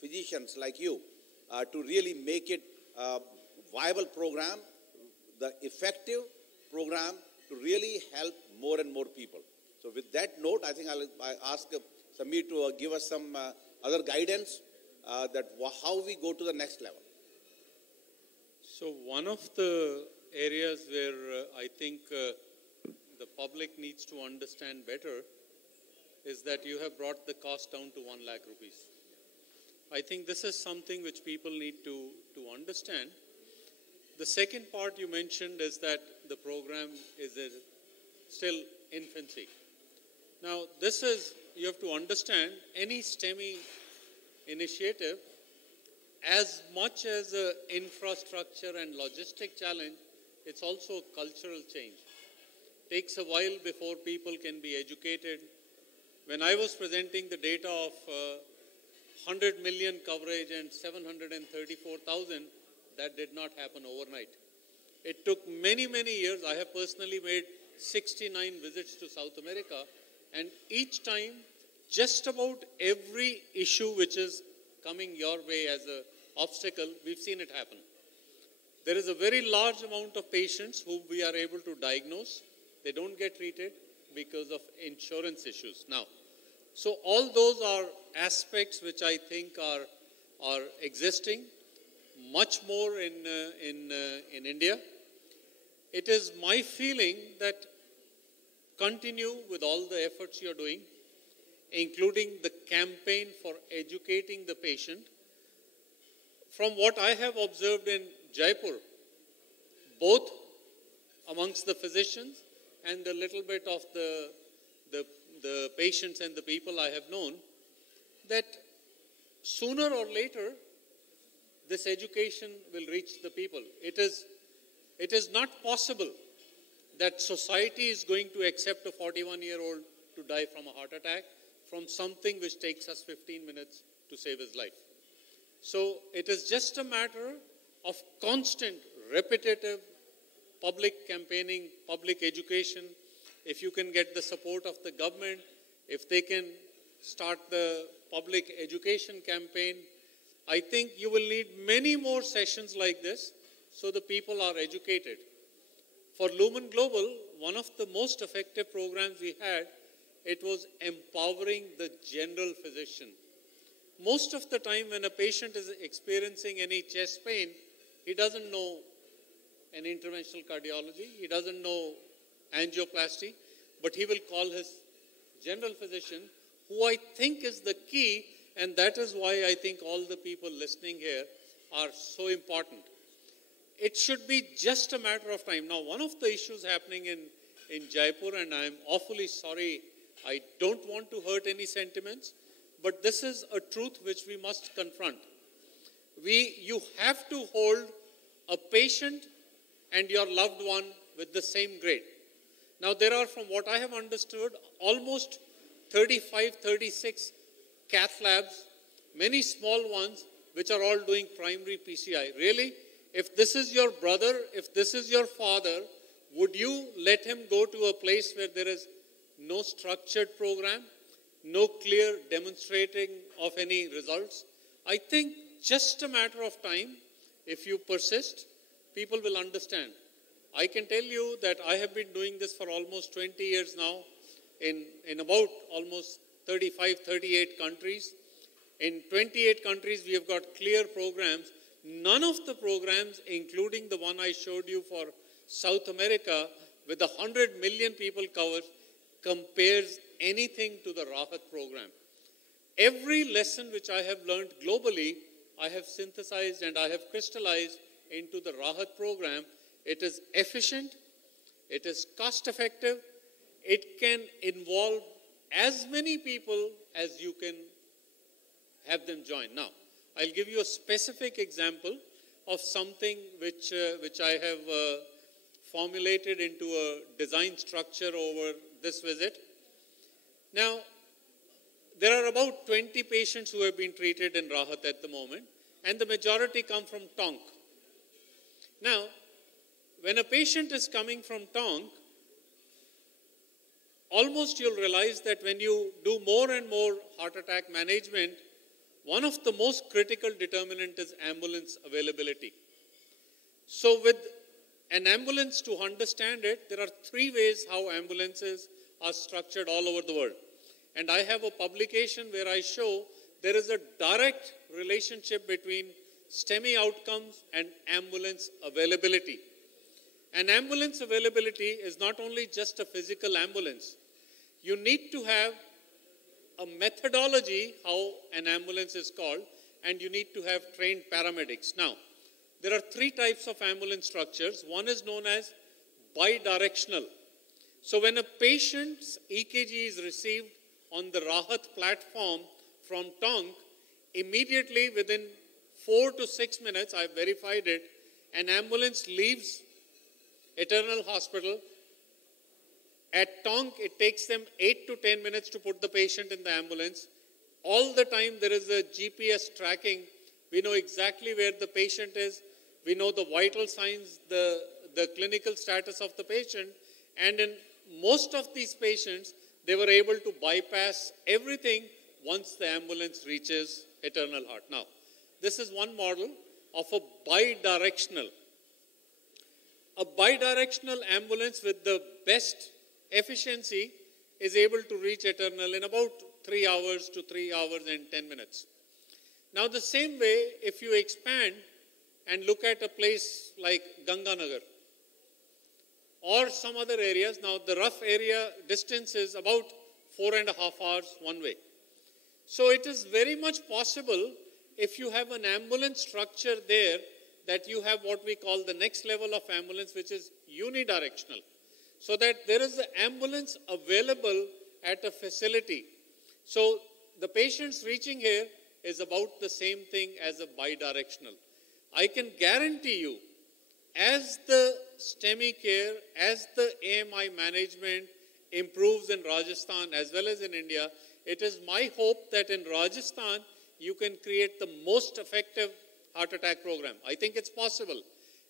physicians like you to really make it a viable program, the effective program to really help more and more people. So with that note, I think I ask Samin to give us some other guidance that how we go to the next level. So one of the areas where I think the public needs to understand better is that you have brought the cost down to 1 lakh rupees. I think this is something which people need to understand. The second part you mentioned is that the program is still infancy. Now this is, you have to understand, any STEMI initiative, as much as an infrastructure and logistic challenge, it's also a cultural change. It takes a while before people can be educated. When I was presenting the data of 100 million coverage and 734,000, that did not happen overnight. It took many, many years. I have personally made 69 visits to South America, and each time, just about every issue which is coming your way as an obstacle, we've seen it happen. There is a very large amount of patients whom we are able to diagnose. They don't get treated because of insurance issues. Now, so all those are aspects which I think are existing much more in India. It is my feeling that continue with all the efforts you're doing, including the campaign for educating the patient. From what I have observed in Jaipur, both amongst the physicians and a little bit of the patients and the people I have known, that sooner or later, this education will reach the people. It is not possible that society is going to accept a 41-year-old to die from a heart attack from something which takes us 15 minutes to save his life. So it is just a matter of constant, repetitive public campaigning, public education. If you can get the support of the government, if they can start the public education campaign, I think you will need many more sessions like this so the people are educated. For Lumen Global, one of the most effective programs we had, it was empowering the general physician. Most of the time when a patient is experiencing any chest pain, he doesn't know an interventional cardiology, he doesn't know angioplasty, but he will call his general physician, who I think is the key, and that is why I think all the people listening here are so important. It should be just a matter of time. Now, one of the issues happening in Jaipur, and I'm awfully sorry, I don't want to hurt any sentiments, but this is a truth which we must confront. You have to hold a patient and your loved one with the same grade. Now, there are, from what I have understood, almost 35, 36 cath labs, many small ones, which are all doing primary PCI. Really? If this is your brother, if this is your father, would you let him go to a place where there is no structured program, no clear demonstrating of any results? I think just a matter of time, if you persist, people will understand. I can tell you that I have been doing this for almost 20 years now in about almost 35, 38 countries. In 28 countries, we have got clear programs. None of the programs, including the one I showed you for South America, with 100 million people covered, compares anything to the Rahat program. Every lesson which I have learned globally, I have synthesized and I have crystallized into the Rahat program. It is efficient, it is cost effective, it can involve as many people as you can have them join. Now, I'll give you a specific example of something which I have formulated into a design structure over this visit. Now, there are about 20 patients who have been treated in Rahat at the moment, and the majority come from Tonk. Now, when a patient is coming from Tonk, almost you'll realize that when you do more and more heart attack management, one of the most critical determinant is ambulance availability. So with an ambulance, to understand it, there are 3 ways how ambulances are structured all over the world. And I have a publication where I show there is a direct relationship between STEMI outcomes and ambulance availability. And ambulance availability is not only just a physical ambulance. You need to have a methodology how an ambulance is called, and you need to have trained paramedics. Now, there are 3 types of ambulance structures. One is known as bidirectional. So when a patient's EKG is received on the Rahat platform from Tonk, immediately within 4 to 6 minutes, I've verified it, an ambulance leaves Eternal Hospital. At Tonk, it takes them 8 to 10 minutes to put the patient in the ambulance. All the time there is a GPS tracking. We know exactly where the patient is. We know the vital signs, the clinical status of the patient. And in most of these patients, they were able to bypass everything once the ambulance reaches Eternal Heart. Now, this is one model of a bidirectional. A bidirectional ambulance with the best efficiency is able to reach Eternal in about 3 hours to 3 hours and 10 minutes. Now, the same way, if you expand and look at a place like Ganganagar or some other areas, now the rough area distance is about 4.5 hours one way. So it is very much possible if you have an ambulance structure there that you have what we call the next level of ambulance, which is unidirectional. So that there is an ambulance available at a facility. So the patients reaching here is about the same thing as a bidirectional. I can guarantee you, as the STEMI care, as the AMI management improves in Rajasthan as well as in India, it is my hope that in Rajasthan you can create the most effective heart attack program. I think it's possible.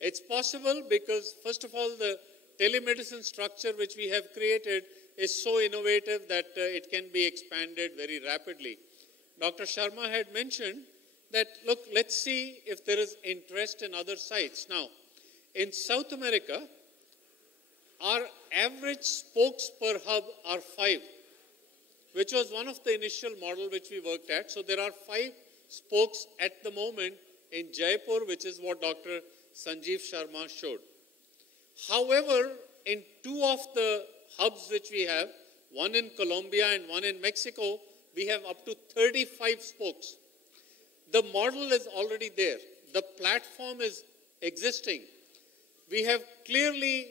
It's possible because, first of all, the telemedicine structure which we have created is so innovative that it can be expanded very rapidly. Dr. Sharma had mentioned that, look, let's see if there is interest in other sites. Now, in South America, our average spokes per hub are 5, which was one of the initial model which we worked at. So there are 5 spokes at the moment in Jaipur, which is what Dr. Sanjeev Sharma showed. However, in 2 of the hubs which we have, one in Colombia and one in Mexico, we have up to 35 spokes. The model is already there. The platform is existing. We have clearly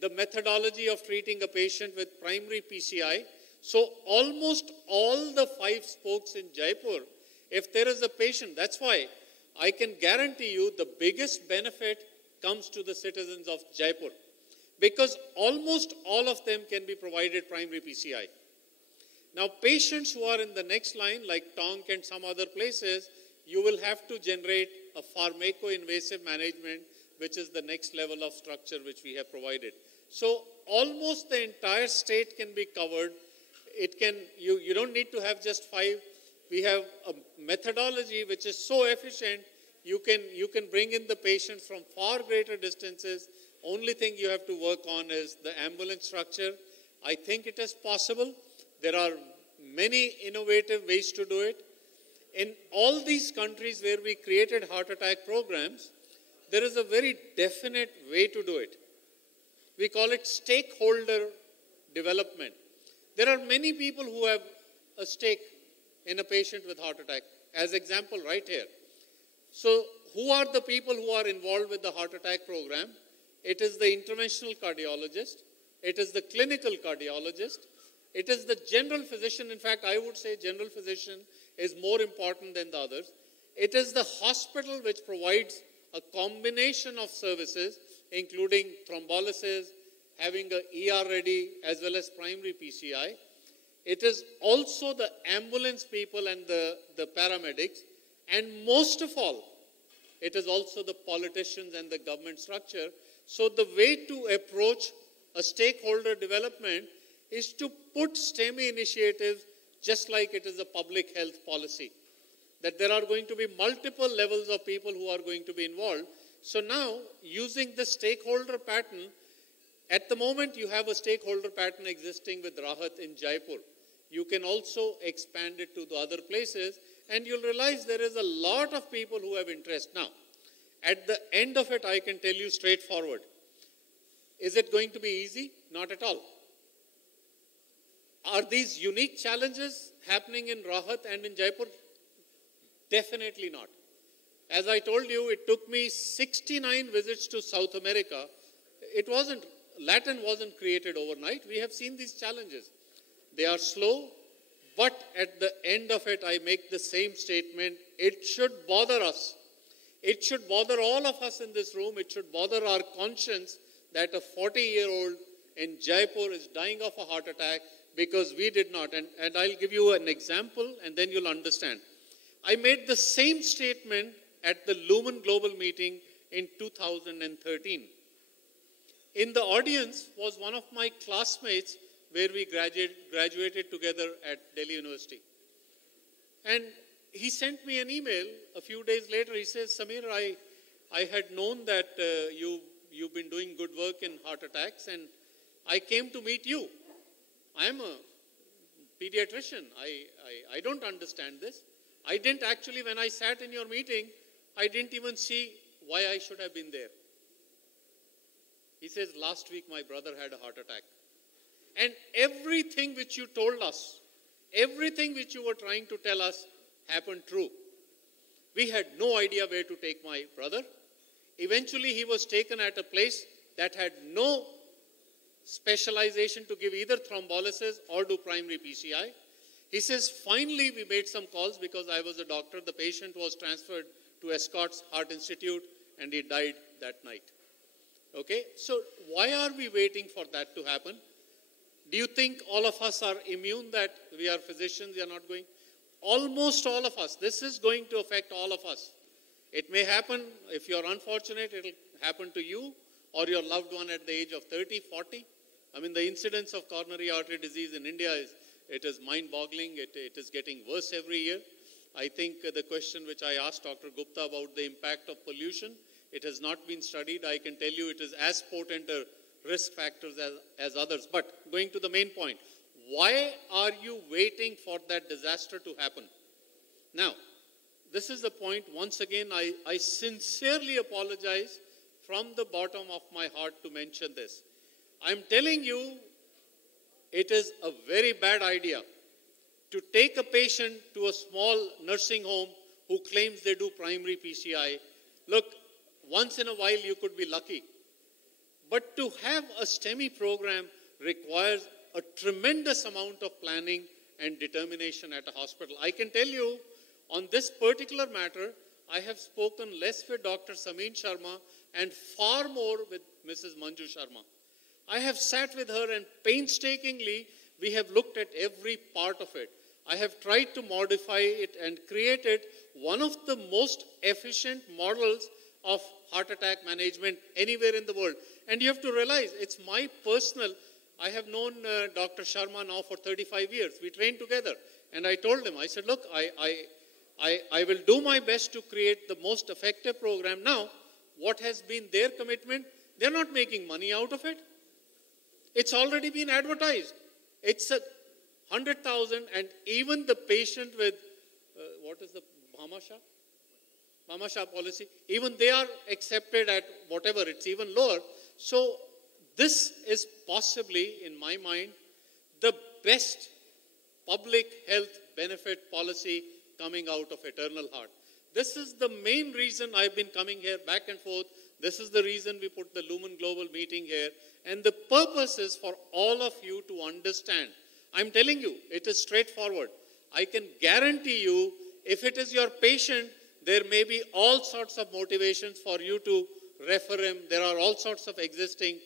the methodology of treating a patient with primary PCI. So almost all the 5 spokes in Jaipur, if there is a patient, that's why I can guarantee you the biggest benefit comes to the citizens of Jaipur, because almost all of them can be provided primary PCI. Now, patients who are in the next line, like Tonk and some other places, you will have to generate a pharmaco-invasive management, which is the next level of structure which we have provided. So, almost the entire state can be covered. It can, you don't need to have just 5. We have a methodology which is so efficient, you can bring in the patients from far greater distances. Only thing you have to work on is the ambulance structure. I think it is possible. There are many innovative ways to do it. In all these countries where we created heart attack programs, there is a very definite way to do it. We call it stakeholder development. There are many people who have a stake in a patient with heart attack. As example, right here. So, who are the people who are involved with the heart attack program? It is the interventional cardiologist. It is the clinical cardiologist. It is the general physician. In fact, I would say general physician is more important than the others. It is the hospital which provides a combination of services, including thrombolysis, having an ER ready, as well as primary PCI. It is also the ambulance people and the paramedics. And most of all, it is also the politicians and the government structure. So the way to approach a stakeholder development is to put STEMI initiatives just like it is a public health policy. that there are going to be multiple levels of people who are going to be involved. So now, using the stakeholder pattern, at the moment you have a stakeholder pattern existing with Rahat in Jaipur. You can also expand it to the other places, and you'll realize there is a lot of people who have interest. Now, at the end of it, I can tell you straightforward. Is it going to be easy? Not at all. Are these unique challenges happening in Rahat and in Jaipur? Definitely not. As I told you, it took me 69 visits to South America. Latin wasn't created overnight. We have seen these challenges. They are slow, but at the end of it, I make the same statement. It should bother us. It should bother all of us in this room. It should bother our conscience that a 40-year-old in Jaipur is dying of a heart attack because we did not. And I'll give you an example, and then you'll understand. I made the same statement at the Lumen Global meeting in 2013. In the audience was one of my classmates where we graduated together at Delhi University. And he sent me an email a few days later. He says, Samir, I had known that you've been doing good work in heart attacks, and I came to meet you. I am a pediatrician. I don't understand this. I didn't actually, when I sat in your meeting, I didn't even see why I should have been there. He says, last week my brother had a heart attack. And everything which you told us, everything which you were trying to tell us happened true. We had no idea where to take my brother. Eventually he was taken at a place that had no specialization to give either thrombolysis or do primary PCI. He says, finally we made some calls because I was a doctor. The patient was transferred to Escorts Heart Institute and he died that night. Okay, so why are we waiting for that to happen? Do you think all of us are immune that we are physicians, we are not going? Almost all of us. This is going to affect all of us. It may happen, if you're unfortunate, it will happen to you or your loved one at the age of 30, 40. I mean, the incidence of coronary artery disease in India is mind-boggling. It is getting worse every year. I think the question which I asked Dr. Gupta about the impact of pollution, it has not been studied. I can tell you it is as potent a risk factors as others. But going to the main point, why are you waiting for that disaster to happen? Now, this is the point. Once again, I sincerely apologize from the bottom of my heart to mention this. I'm telling you, it is a very bad idea to take a patient to a small nursing home who claims they do primary PCI. Look, once in a while you could be lucky. But to have a STEMI program requires a tremendous amount of planning and determination at a hospital. I can tell you, on this particular matter, I have spoken less with Dr. Samin Sharma and far more with Mrs. Manju Sharma. I have sat with her and painstakingly we have looked at every part of it. I have tried to modify it and created one of the most efficient models of heart attack management anywhere in the world. And you have to realize, it's my personal, I have known Dr. Sharma now for 35 years. We trained together. And I told him, I said, look, I will do my best to create the most effective program. Now, what has been their commitment? They're not making money out of it. It's already been advertised. It's 100,000, and even the patient with, what is the Bhamasha policy, even they are accepted at whatever, it's even lower. So this is possibly, in my mind, the best public health benefit policy coming out of Eternal Heart. This is the main reason I've been coming here back and forth. This is the reason we put the Lumen Global meeting here. And the purpose is for all of you to understand. I'm telling you, it is straightforward. I can guarantee you, if it is your patient, there may be all sorts of motivations for you to refer him. There are all sorts of existing.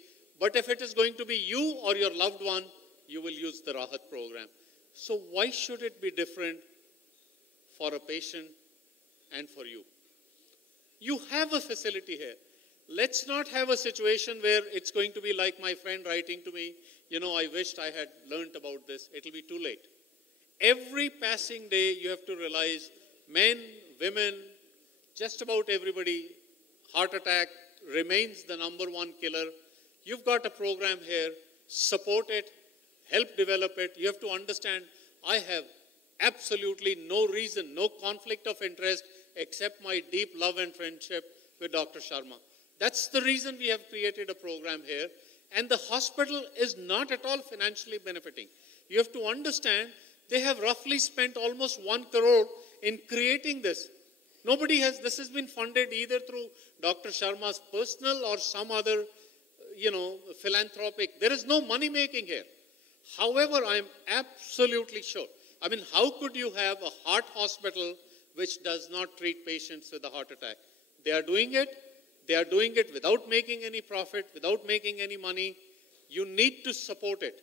But if it is going to be you or your loved one, you will use the Rahat program. So why should it be different for a patient and for you? You have a facility here. Let's not have a situation where it's going to be like my friend writing to me, you know, I wished I had learned about this. It'll be too late. Every passing day, you have to realize men, women, just about everybody, heart attack remains the #1 killer. You've got a program here, support it, help develop it. You have to understand, I have absolutely no reason, no conflict of interest, except my deep love and friendship with Dr. Sharma. That's the reason we have created a program here. And the hospital is not at all financially benefiting. You have to understand, they have roughly spent almost 1 crore in creating this. This has been funded either through Dr. Sharma's personal or some other, philanthropic. There is no money making here. However, I am absolutely sure. I mean, how could you have a heart hospital which does not treat patients with a heart attack? They are doing it. They are doing it without making any profit, without making any money. You need to support it.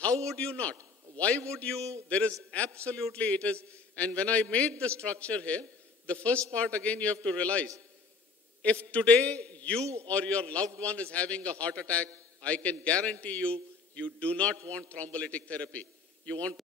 How would you not? Why would you? There is absolutely, it is. And when I made the structure here, the first part again you have to realize, if today you or your loved one is having a heart attack, I can guarantee you, you do not want thrombolytic therapy. You want